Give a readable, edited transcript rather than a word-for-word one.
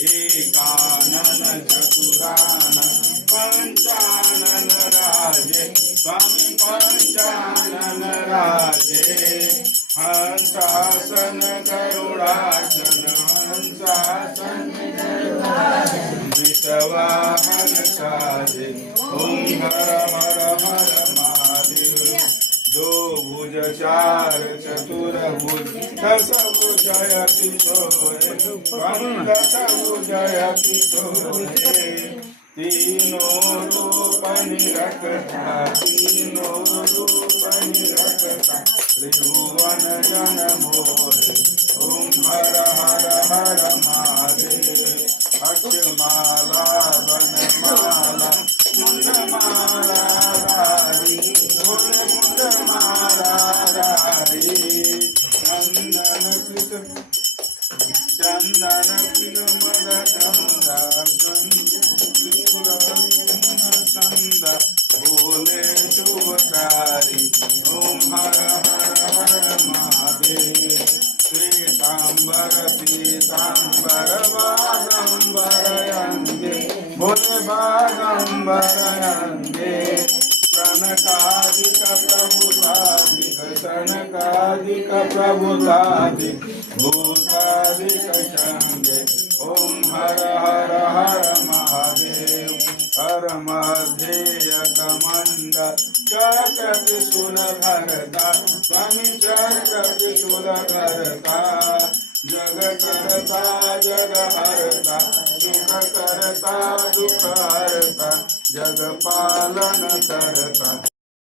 एकानन चतुरानन पंचानन राजे स्वामी पंचानन राजे हंसासन गरुडासन हंसासन विषवाहन साजे ओम हर हर हर महादेव दो भुज चार चतुर्भुज दस भुजयति सोहे दस भुजयति सोहे तीनों रूप निरखता तीनों रूप निरखता त्रिभुवन जन मोहे ओम हर हर हर महादेव अक्षमाला वनमाला मुंडमाला रारी मुंडमाला रारी चंदन कृत चंदन किलमद चंदा चंद बोले शुभकारी ओम हर हर हर महादेव श्वेतांबर पीतांबर बागंबरयंगे बोले बागंबरयंगे सनकादिक प्रभुतादिक सनकादिक प्रभुतादिक भूतादिक शंगे ओम हर हर हर महादेव हर मध्येय कमंड चक्र त्रिशूल धरता स्वामी चक्र त्रिशूल धरता जग करता जग हरता सुख करता दुख हरता जग पालन करता